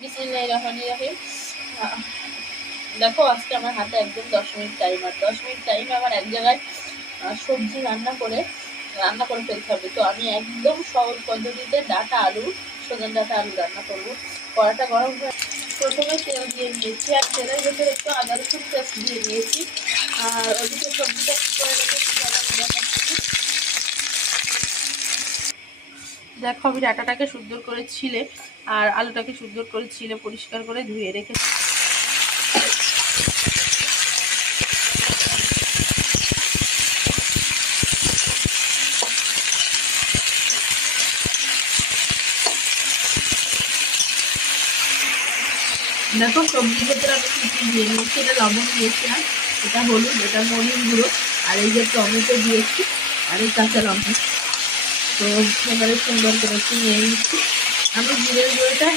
বিসমিল্লাহির রহমানির রহিম। দেখো আজকে আমার হাতে একদম 10 মিনিট টাইম, আর 10 মিনিট টাইমে আমার এক জায়গায় সবজি রান্না করে ফেলতে হবে। তো আমি একদম সহজ পদ্ধতিতে সজনে ডাঁটা আলু রান্না করবো। কড়াটা গরম করে প্রথমে তেল দিয়ে নিয়েছি, আর তেলের ভেতরে একটু আদা রসুন পেস্ট দিয়ে দিয়েছি। আর ওদিকে সবজিটা করে রেখেছি। দেখো আমি ডাঁটাটাকে সুন্দর করে ছিলে আর আলুটাকে সুন্দর করে ছিলে পরিষ্কার করে ধুয়ে রেখেছি। দেখো সবজির ভেতরে আমি কিছু দিয়ে নিয়েছি। এটা লবণ দিয়েছিলাম, এটা হলুদ, এটা মরিচ গুঁড়ো, আর এই যে টমেটো দিয়েছি, আর এই কাঁচা লঙ্কা। তো এবারে সুন্দর করে একটু নিয়ে নিচ্ছি। আমি জিরের গুঁড়োটা